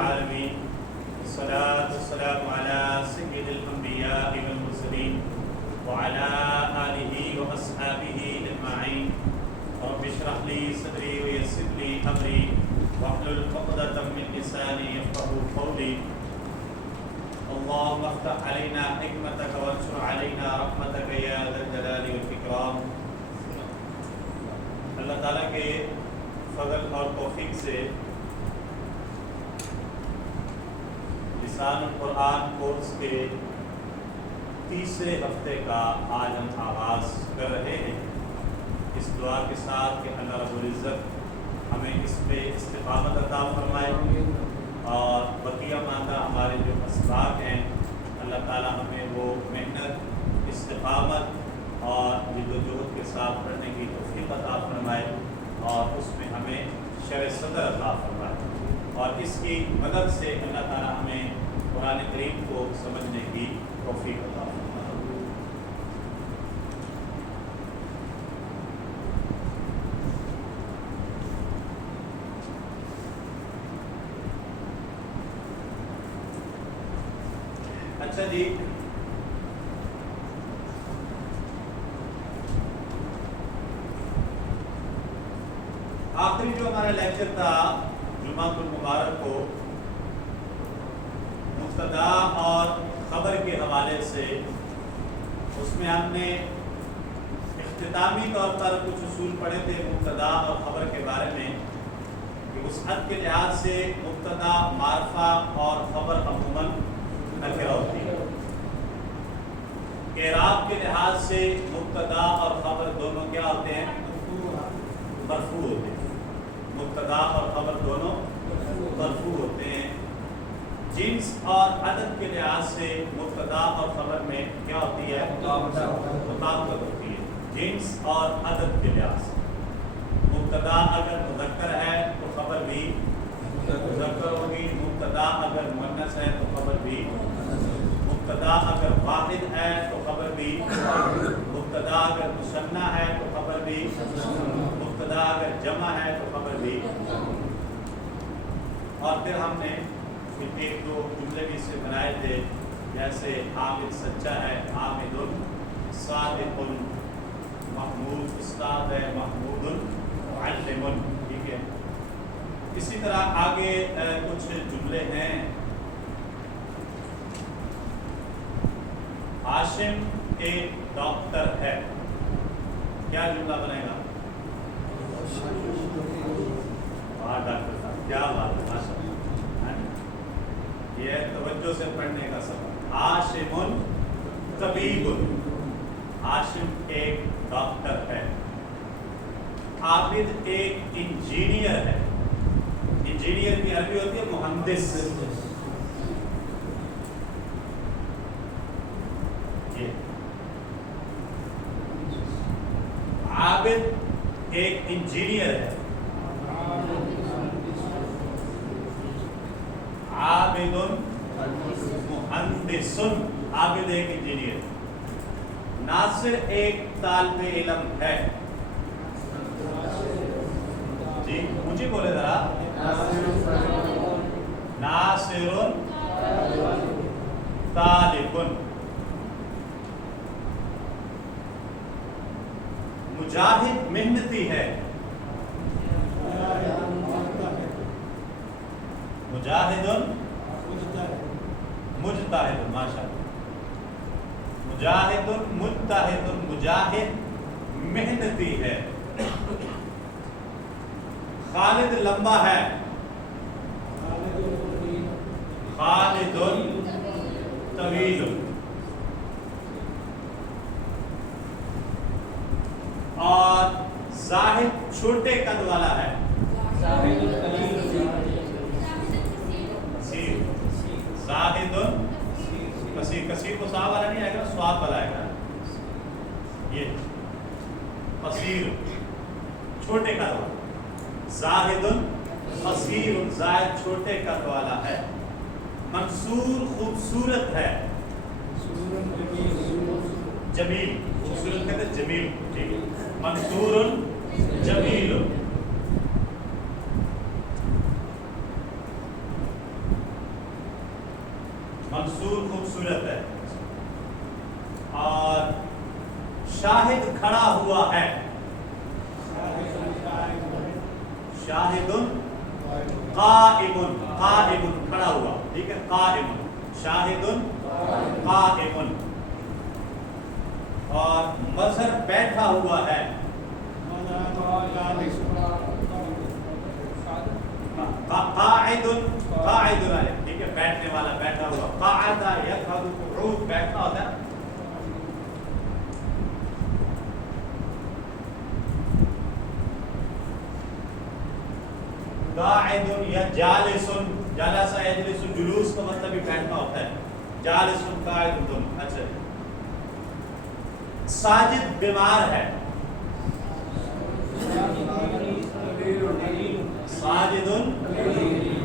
العالمين والصلاة والسلام على سيد الأنبياء والمرسلين وعلى آله وأصحابه أجمعين رب اشرح لي صدري ويسر لي أمري واحلل عقدة من لساني يفقهوا قولي اللهم افتح علينا حكمتك وانشر علينا رحمتك يا ذا الجلال والإكرام۔ اللہ تعالیٰ کے فضل اور توفیق سے لسان القرآن کورس کے تیسرے ہفتے کا آج ہم آغاز کر رہے ہیں، اس دعا کے ساتھ کہ اللہ رب العزت ہمیں اس پہ استقامت عطا فرمائے اور بقیہ ماندہ ہمارے جو اسباق ہیں اللہ تعالیٰ ہمیں وہ محنت، استقامت اور جد و جہد کے ساتھ پڑھنے کی توفیق عطا فرمائے اور اس میں ہمیں شرح صدر عطا فرمائے اور اس کی مدد سے اللہ تعالیٰ ہمیں قرآن کریم کو سمجھنے کی توفیق عطا فرمائے۔ اچھا جی، آخری جو ہمارا لیکچر تھا جمعہ المبارک کو مبتدا اور خبر کے حوالے سے، اس میں ہم نے اختتامی طور پر کچھ اصول پڑھے تھے مبتدا اور خبر کے بارے میں کہ وسعت کے لحاظ سے مبتدا معرفہ اور خبر عموماً نکرہ ہوتی ہے، اعراب کے لحاظ سے مبتدا اور خبر دونوں کیا ہوتے ہیں؟ مرفوع ہوتے ہیں، مبتدا اور خبر دونوں مرفوع ہوتے ہیں۔ جنس اور عدد کے لحاظ سے مبتدا اور خبر میں کیا ہوتی ہے؟ مطابقت ہوتی ہے، جنس اور عدد کے لحاظ سے مبتدا اگر مذکر ہے تو خبر بھی مذکر ہوگی، مبتدا اگر مؤنث ہے تو خبر بھی، مبتدا اگر واحد ہے تو خبر بھی، مبتدا اگر مثنیٰ ہے تو خبر بھی، مبتدا اگر جمع ہے تو خبر بھی۔ اور پھر ہم نے ایک دو جملے بھی سے بنائے تھے، جیسے عابد سچا ہے، عابد صادق، محمود استاد ہے، محمود معلم، ٹھیک ہے۔ اسی طرح آگے کچھ جملے ہیں، ہاشم ایک ڈاکٹر ہے، کیا جملہ بنے گا؟ ڈاکٹر صاحب، کیا بات ہے، ماشاء اللہ، یہ توجہ سے پڑھنے کا سبب۔ ہاشم طبیب، ہاشم ایک ڈاکٹر ہے۔ عابد ایک انجینئر ہے، انجینئر کی عربی ہوتی ہے مہندس۔ عابد ایک انجینئر ہے، عابد مہندس، عابد ایک انجینئر۔ ناصر ایک طالب علم ہے، جی مجھے بولے ذرا، ناصر طالب۔ مجاہد محنتی ہے، مجاہد مجتہد، ماشاء اللہ، مجاہد مجتہد، مجاہد محنتی ہے۔ خالد لمبا ہے، خالد طویل۔ اور زاہد چھوٹے قد والا ہے، زاہد کثیر، کثیر کو صاحب والا نہیں آئے گا، سواد والا آئے گا، یہ قصیر چھوٹے قد والا، زاہد قصیر، زاہد چھوٹے قد والا ہے۔ منصور خوبصورت ہے، جمیل، خوبصورت کہتے ہیں جمیل، ٹھیک ہے، منصور جمیل۔ منصور خوبصورت ہے، اور شاہد کھڑا ہوا ہے، شاہد قائم، قائم کھڑا ہوا، ٹھیک ہے، قائم، شاہد قائم، اور مظہر بیٹھا ہوا ہے، قاعد، قاعد ہے، ٹھیک ہے، بیٹھنے والا، بیٹھا ہوا، قاعد یقعد قعود، بیٹھا ہوتا ہے. قاعد یا جالس، جلس یجلس، جلوس کا مطلب بھی بیٹھنا ہوتا ہے، جالس قاعد دونوں. اچھا، ساجد بیمار ہے، ساجد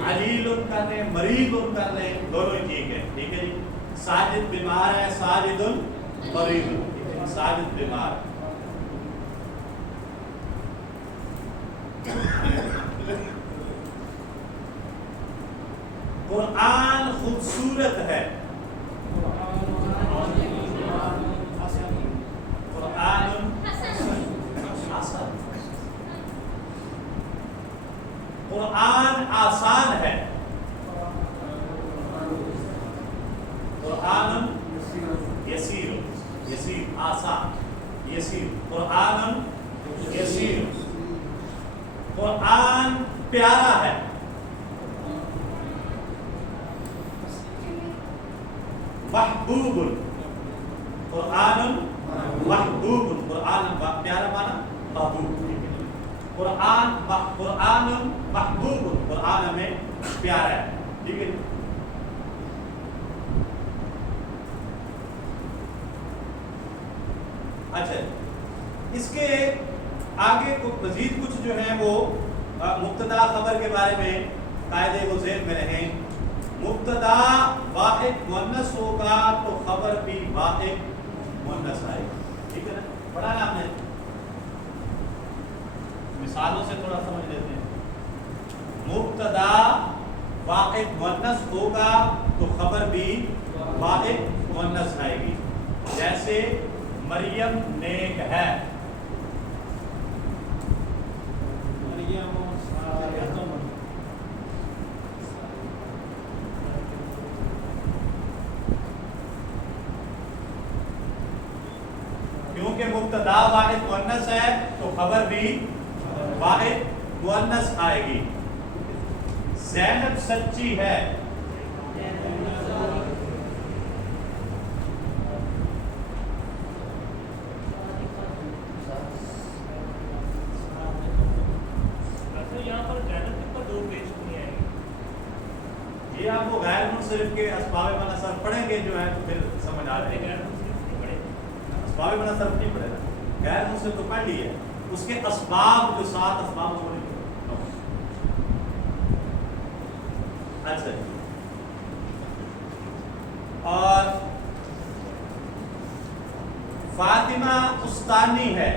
علیل کر رہے ہیں، مریض کر رہے ہیں، دونوں ٹھیک ہے، ٹھیک ہے جی. ساجد بیمار ہے، ساجد مریض، ساجد بیمار. قرآن خوبصورت ہے، قرآن حسن، قرآن آسان ہے، قرآن یسیر، یسیر آسان، یسیر، قرآن یسیر. قرآن پیارا ہے، محبوب، قرآن محبوب، قرآن پیارا مانا محبوب. قرآن قرآن محبوب، قرآن ہمیں پیارا ہے، ٹھیک ہے. اچھا، اس کے آگے مزید کچھ جو ہیں وہ مبتدا خبر کے بارے میں قاعدے وہ ذہن میں رہیں. مبتدا واحد مؤنث ہوگا تو خبر بھی واحد مؤنث آئے گا، ٹھیک ہے نا. پڑھا نا آپ نے، مثالوں سے تھوڑا سمجھ لیتے ہیں. مبتدا واحد مؤنث ہوگا تو خبر بھی واحد مؤنث آئے گی. جیسے مریم نیک ہے، کیونکہ مبتدا واحد مؤنث ہے تو خبر بھی واحد مؤنث آئے گی. زینب سچی ہے، یہ آپ کو غیر منصرف کے اسباب منصرف پڑھیں گے جو ہے تو پھر سمجھ آ جائے گا. اسباب منصرف نہیں پڑھے گا، غیر منصرف تو پڑھ لی ہے، اس کے اسباب جو سات اسباب وہ نہیں. اچھا، اور فاطمہ استانی ہے،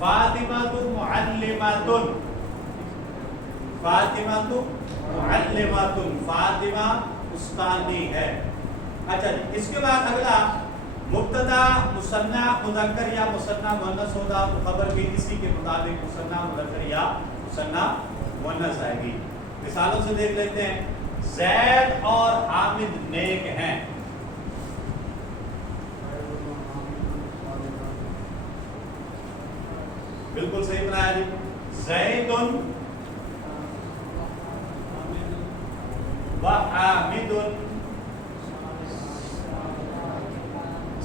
فاطمہ معلمۃ، فاطمہ معلمۃ، فاطمہ استانی ہے. اچھا جی، اس کے بعد اگلا مبتدا مثنیٰ مذکر یا مثنیٰ مؤنث ہوگا تو خبر بھی اسی کے مطابق مثنیٰ مذکر یا مثنیٰ مؤنث آئے گی. مثالوں سے دیکھ لیتے ہیں. زید اور حامد نیک ہیں، بالکل صحیح بنایا جی. زید وحامد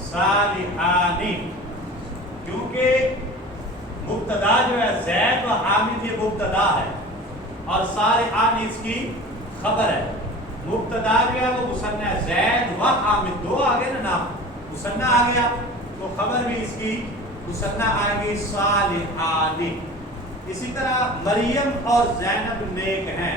صالحانی، کیونکہ مبتدا جو ہے زید و حامد یہ مبتدا ہے اور صالحان اس کی خبر ہے. مبتدا جو ہے وہ مثنیٰ ہے، زید و حامد دو آ گئے نا نام، مثنیٰ آ گیا تو خبر بھی اس کی مثنیٰ آئے گی صالحانی. اسی طرح مریم اور زینب نیک ہیں،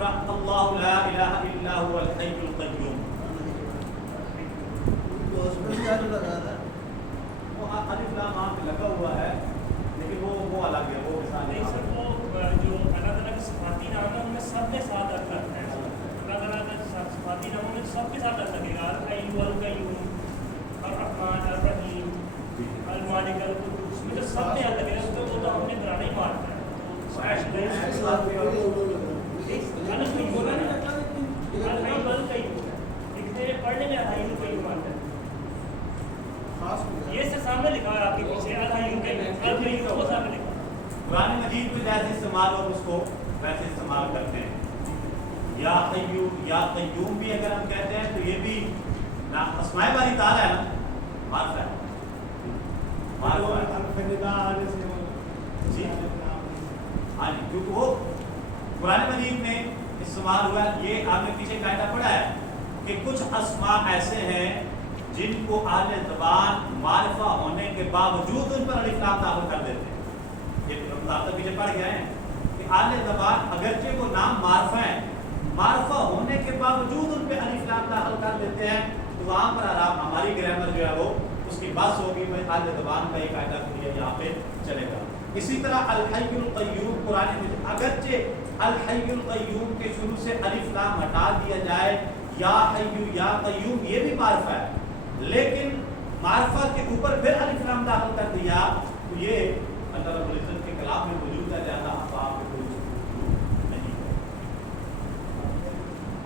قرآن اللہ لا الہ الا هو الحی القیوم، تو اس میں کیا لگا تھا؟ وہ الف لام وہاں پہ لگا ہوا ہے لیکن وہ الگ ہے، وہ مثال نہیں سر، وہ جو اللہ تعالیٰ کے صفاتی نام ہے ان میں سب میں ساتھ الگ ہے. اللہ تعالیٰ کا صفاتی ناموں میں سب کے ساتھ الگ لگے گا. الحی القیوم، الرحمن الرحیم، المالک القدوس، میں جو سب میں الگ ہے اس کو وہ تو ہم نے بنانا ہی مارتا ہے. تو ایسی بات کوئی اور لگا پڑھنے میں الحی القیوم آتا ہے. خاص ہو گیا. یہ سے سامنے لکھا ہے آپ کے پیچھے الحی القیوم، القیوم وہ سامنے لکھا ہے. قرآن مجید میں جیسے استعمال ہو اس کو ویسے استعمال کرتے ہیں. یا حیو یا قیوم بھی اگر ہم کہتے ہیں تو یہ بھی اسماء باری تعالیٰ ہے نا، معرفہ ہے. معرفہ ہے. الفندا آنے سے جی ہاں جی، کیونکہ وہ قرآن مجید میں استعمال ہوا ہے. یہ آپ نے پیچھے قاعدہ پڑھا ہے کہ کچھ اسماء ایسے ہیں جن کو اہل زبان معرفہ ہونے کے باوجود ان پر الف لام داخل کر دیتے ہیں. یہ آپ تک پیچھے پڑھ گئے ہیں کہ اہل زبان اگرچہ وہ نام معرفہ ہیں، معرفہ ہونے کے باوجود ان پہ الف لام داخل کر دیتے ہیں. تو وہاں پر آرام ہماری گرامر جو ہے وہ اس کی بس ہوگی، میں اہل زبان کا یہ قاعدہ یہاں پہ چلے گا. اسی طرح الحی القیوم قرآن میں اگرچہ الحی القیوم کے شروع سے الف لام ہٹا دیا جائے، یا حیو یا قیوم یہ بھی معرفہ ہے، لیکن معرفہ کے اوپر پھر الف لام داخل کر دیا تو یہ اللہ رب العزت کے کلام میں موجود ہے، لہذا آپ کوئی نہیں.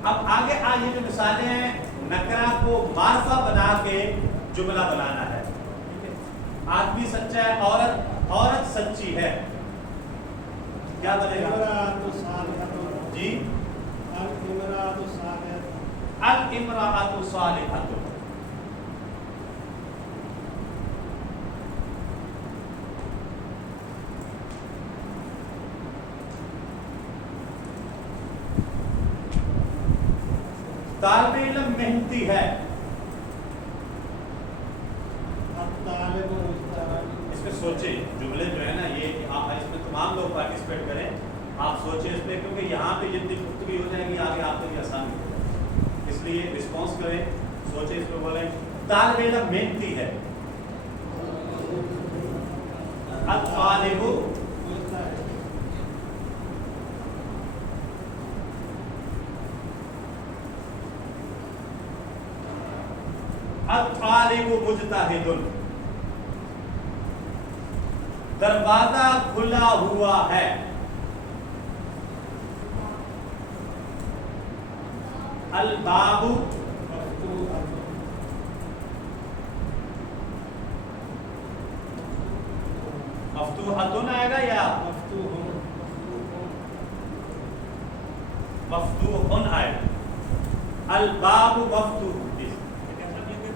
اب آگے یہ جو مثالیں ہیں نکرہ کو معرفہ بنا کے جملہ بنانا ہے. آدمی سچا ہے، عورت سچی ہے، کیا بنے گا؟ جی الامرأۃ صالحۃ. طالب علم محنتی ہے. اس میں سوچیں، جملے جو ہے نا یہ آپ اس میں تمام لوگ پارٹیسپیٹ کریں، آپ سوچیں اس پہ، کیونکہ یہاں پہ جتنی گفتگو ہو جائے گی آگے آپ کے لیے آسان ہو جائے گا. اس لیے رسپانس کریں، سوچیں، اس پہ بولیں. طالب علم محنتی ہے. الطالب الطالب مجتہد. دروازہ کھلا ہوا ہے. الباب مفتوحۃ آئے گا یا مفتوح آئے گا؟ الباب مفتوح.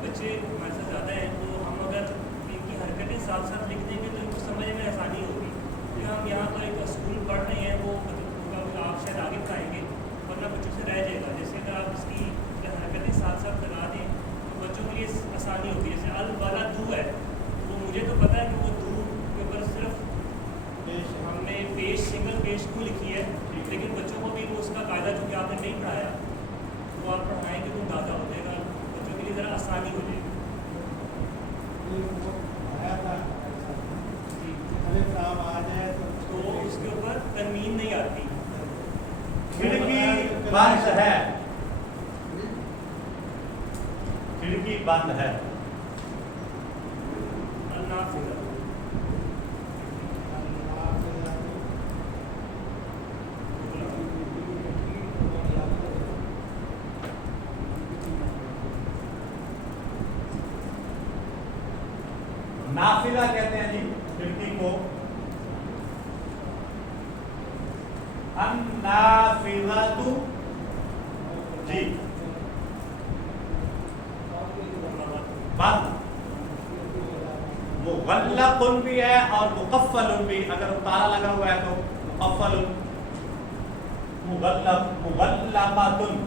بچے ہمارے ساتھ زیادہ ہیں تو ہم اگر ان کی حرکتیں ساتھ ساتھ لکھ دیں گے تو ان کو سمجھنے میں آسانی ہوگی. کیونکہ ہم یہاں تو ایک اسکول پڑھ رہے ہیں، وہ آپ شاید آگے بتائیں گے ورنہ بچوں سے رہ جائے گا. جیسے اگر آپ اس کی حرکتیں ساتھ ساتھ لگا دیں تو بچوں کے لیے آسانی ہوتی ہے. جیسے والا دو ہے تو مجھے تو پتہ ہے کہ وہ دو کے اوپر صرف ہم نے پیش سنگل پیش کو لکھی ہے، لیکن بچوں کو بھی وہ اس کا قاعدہ چونکہ آپ نے نہیں پڑھایا تو آپ پڑھائیں گے تو اندازہ ہو جائے گا، بچوں کے لیے ذرا آسانی ہو جائے گی. تو اس کے اوپر تنوین نہیں آتی. کھڑکی بند ہے. کھڑکی بند ہے. النافذہ. نافذہ کہتے ہیں جی کھڑکی کو. النافذۃ جی بند. مغلق بھی ہے اور مقفل بھی. اگر تالا لگا ہوا ہے تو مقفل. مغلق مغلقۃ.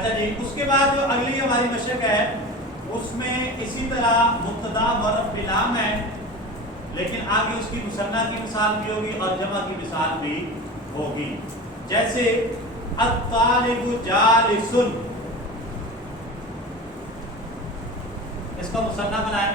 اچھا جی، اس کے بعد جو اگلی ہماری مشق ہے اس میں اسی طرح مبتدا معرف بلام ہے، لیکن آگے اس کی مثنیٰ کی مثال بھی ہوگی اور جمع کی مثال بھی ہوگی. جیسے الطالب جالس، اس کا مثنیٰ بنائیں.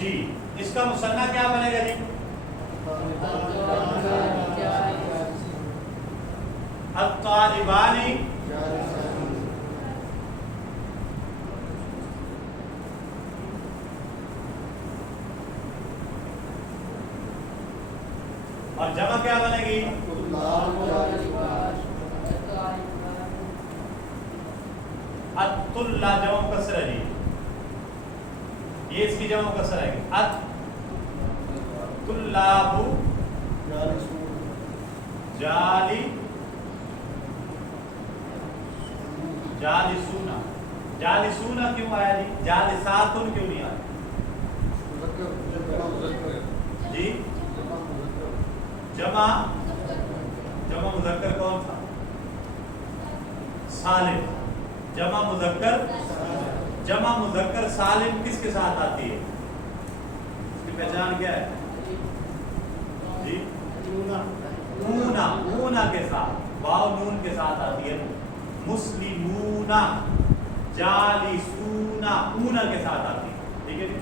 جی، اس کا مثنیٰ کیا بنے گا جی؟ الطالبانی اور جمع کیا بنے گی؟ الطلہ جمع مکسر ہے جی، یہ اس کی جمع مکسر ہے گی. الطلاب جالسونا. جالسونا کیوں آیا جی؟ جالساتن کیوں نہیں آیا جی؟ جمع مذکر کون تھا؟ سالم. جمع مذکر سالم کس کے ساتھ آتی ہے؟ اس کی پہچان کیا ہے جی؟ اونا کے ساتھ، واو نون کے ساتھ آتی ہے. مسلمونا، جالسونا اونا کے ساتھ آتی ہے. ٹھیک ہے جی،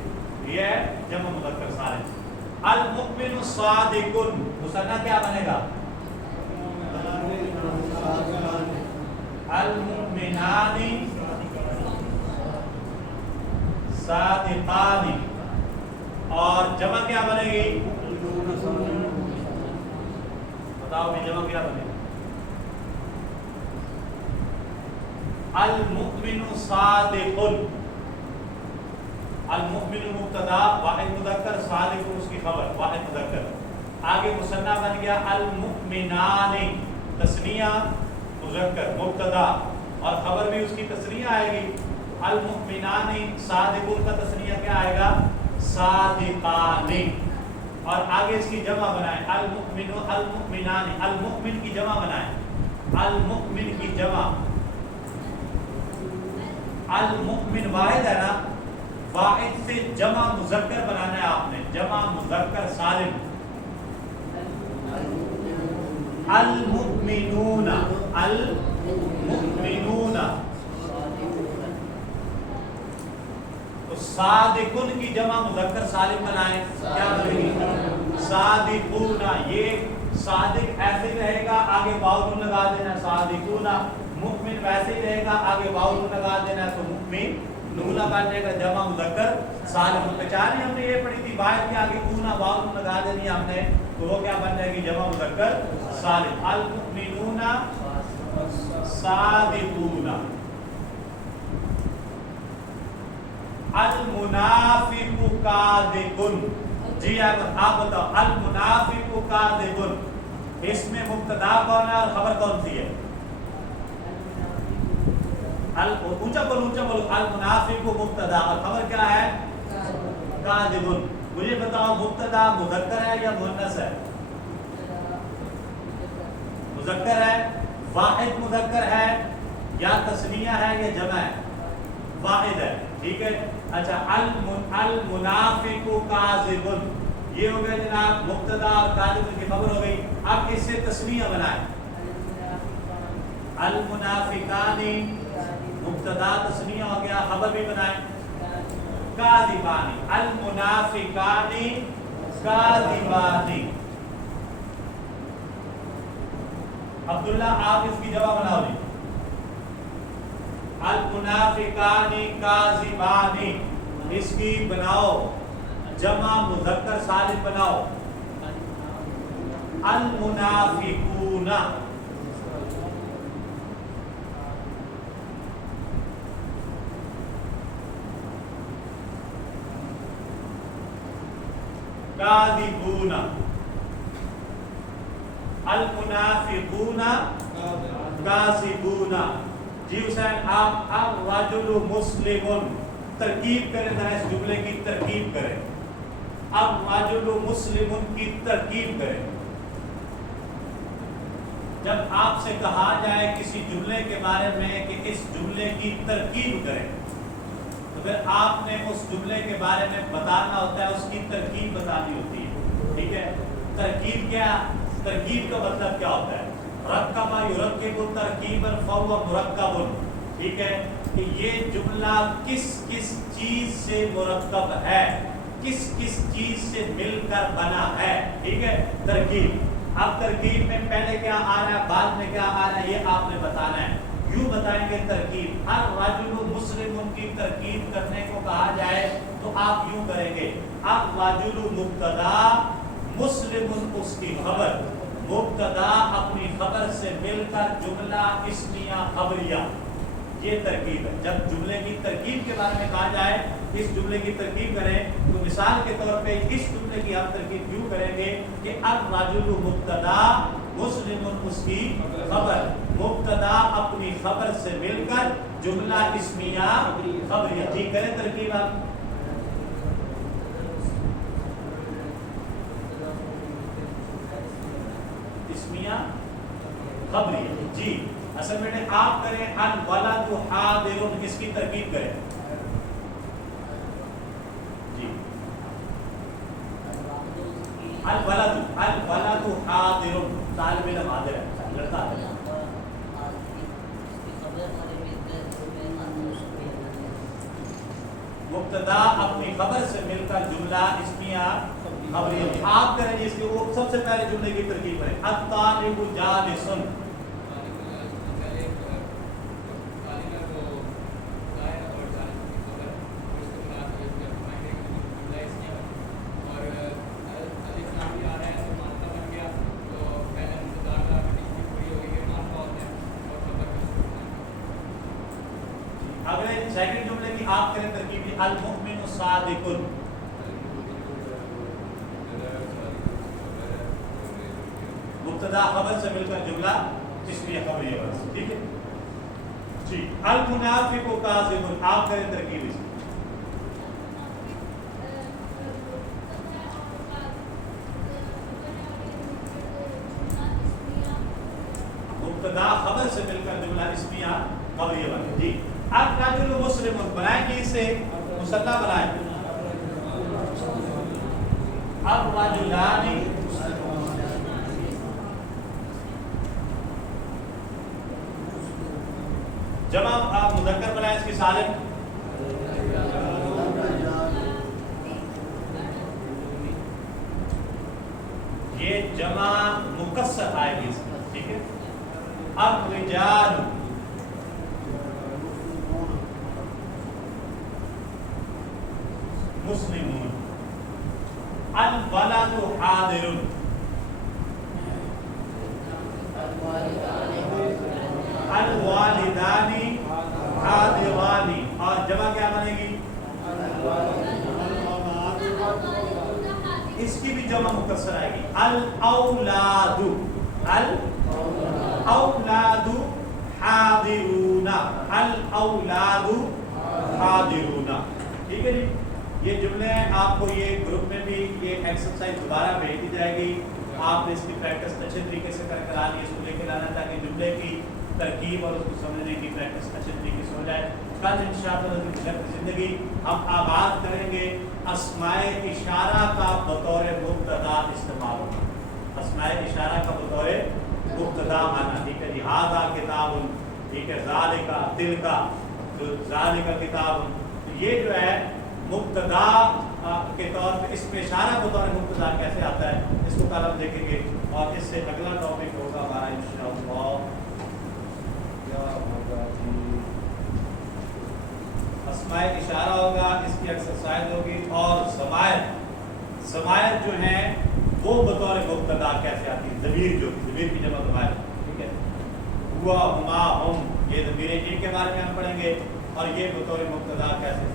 یہ ہے جمع مذکر سالم. المؤمن صادق، مثنیٰ کیا بنے گا؟ المؤمنانی صادقانی. اور جمع کیا بنے گی؟ بتاؤ بھی جمع کیا بنے گی؟ المؤمن صادق. المؤمن مبتدا واحد مذکر، صادق اس کی خبر واحد مذکر. آگے مثنیٰ بن گیا المؤمنان، تثنیہ مذکر مبتدا اور خبر بھی اس کی تثنیہ آئے گی. المؤمنان صادقون کا تثنیہ کیا آئے گا؟ صادقان. اور آگے اس کی جمع بنائیں المؤمن المؤمنان. المؤمن کی جمع بنائیں، المؤمن کی جمع. المؤمن واحد ہے نا، واحد سے جمع مذکر بنانا ہے آپ نے، جمع مذکر سالم. المؤمنون تو صادقون کی جمع مذکر سالم بنائیں، کیا بنے گی؟ صادقون. یہ صادق ایسے ہی رہے گا، آگے واو نون لگا دینا صادقون. مؤمن ویسے ہی رہے گا، آگے واو نون لگا دینا تو مؤمن نون لگا دے گا جمع مذکر سالم. پہچانی ہم نے یہ پڑھی تھی، واحد کے آگے اونا واو نون لگا دینی ہم نے تو وہ کیا بن جائے گی؟ جمع مذکر سالم. المؤمنون صادقون. المنافق کاذب. جی آپ بتاؤ المنافق کاذب، اس میں مبتدا کون ہے اور خبر کون سی ہے؟ اونچا بولو المنافق مبتدا اور خبر کیا ہے؟ کاذب۔ مجھے بتاؤ مبتدا مذکر ہے یا مؤنث ہے؟ مذکر ہے، واحد مذکر ہے یا تثنیہ ہے یا جمع ہے؟ واحد ہے، ٹھیک ہے۔ اچھا المنافق کاذب، یہ ہو گیا جناب مبتدا اور کاذب کی خبر ہو گئی۔ اب اس سے تثنیہ بنائیں، المنافقانی مبتدا تثنیہ ہو گیا، خبر بھی بنائیں کاذبانی، المنافقانی کاذبانی۔ عبداللہ آپ اس کی جمع بناؤ جی، المنافقانی کاذبانی، اس کی بناؤ جمع مذکر سالم بناؤ المنافقون۔ کاذبون، المنافقون کاذبون۔ جی حسین آپ الرجل مسلم ترکیب کریں، ذرا اس جملے کی ترکیب کریں، الرجل مسلم کی ترکیب کریں۔ جب آپ سے کہا جائے کسی جملے کے بارے میں کہ اس جملے کی ترکیب کریں تو پھر آپ نے اس جملے کے بارے میں بتانا ہوتا ہے، اس کی ترکیب بتانی ہوتی ہے، ٹھیک ہے۔ ترکیب کیا، ترکیب کا مطلب کیا ہوتا ہے؟ رکب یرکب ترکیبا فهو مرکب، ٹھیک ہے، کہ یہ جملہ کس کس چیز سے مرکب ہے، کس کس چیز سے مل کر بنا ہے، ٹھیک ہے، ترکیب۔ اب ترکیب میں پہلے کیا آ رہا ہے، بعد میں کیا آ رہا ہے، یہ آپ نے بتانا ہے۔ یوں بتائیں گے ترکیب، الرجل مسلم کی ترکیب کرنے کو کہا جائے تو آپ یوں کریں گے، الرجل مبتدا مسلم اس کی خبر، مبتدا اپنی خبر سے مل کر جملہ اسمیہ خبریہ، یہ ترکیب ہے۔ جب جملے کی ترکیب کے بارے میں کہا جائے اس جملے کی ترکیب کریں تو مثال کے طور پہ اس جملے کی ہم ترکیب یوں کریں گے کہ الرجل مبتدا مسلم اس کی خبر، مبتدا اپنی خبر سے مل کر جملہ اسمیہ خبریہ۔ جی کریں ترکیب آپ، اسمیہ خبریہ۔ جی اصل میں آپ کریں الولد حاضر، اس کی ترکیب کریں جی، الولد حاضر، طالب علم حاضر ہے، لڑکا ہے۔ مبتدا اپنی خبر سے مل کر جملہ اسمیہ خبریہ۔ آپ کریں جس کے وہ سب سے پہلے جملے کی ترکیب کریں، الطالب جالس، سیکنڈ جملے کی آپ کریں ترکیب المؤمن صادق، مبتدا خبر سے مل کر جملہ اسمیہ خبریہ بس، ٹھیک ہے جی۔ المنافق کاذب، آپ کریں ترکیب اس کی، مبتدا خبر سے مل کر جملہ اسمیہ خبریہ بن، جی۔ الرجل مسلم بنائیں گے، اسے مثنیٰ بنائیں، الرجلان جمع آپ مذکر بنائیں، اس کی سالم یہ جمع مکسر آئے گی اس میں، ٹھیک ہے۔ الرجال مسلمون، الولد حاضر، الوالدان حاضران، اور جمع کیا بنے گی؟ اس کی بھی جمع مکسر آئے گی الاولاد الاولاد حاضرون الاولاد حاضرون ٹھیک ہے جی یہ جملے آپ کو یہ گروپ میں بھی یہ ایکسرسائز دوبارہ بھیج دی جائے گی آپ نے اس کی پریکٹس اچھے طریقے سے کر کر آنی ہے اس کو لے کے لانا تاکہ جملے کی ترکیب اور اس کو سمجھنے کی پریکٹس اچھے طریقے سے ہو جائے کل انشاءاللہ زندگی ہم آغاز کریں گے اسماء اشارہ کا بطور مبتدا استعمال ہوگا اسماء اشارہ کا بطور مبتدا آنا ٹھیک ہے جی ھذا کتاب ٹھیک ہے ذالک تلک ذالک کتاب یہ جو ہے مبتدا کے طور پہ اس میں اشارہ بطور مبتدا کیسے آتا ہے اس کو کل ہم دیکھیں گے اور اس سے اگلا ٹاپک ہوگا ہمارا انشاءاللہ کیا ہوگا جی اسماء اشارہ ہوگا اس کی ایکسرسائز ہوگی اور ضمائر جو ہیں وہ بطور مبتدا کیسے آتی ہے ضمیر کی جمع ضمائر ٹھیک ہے ہوا ہما ہم یہ ضمیریں جن کے بارے میں ہم پڑھیں گے اور یہ بطور مبتدا کیسے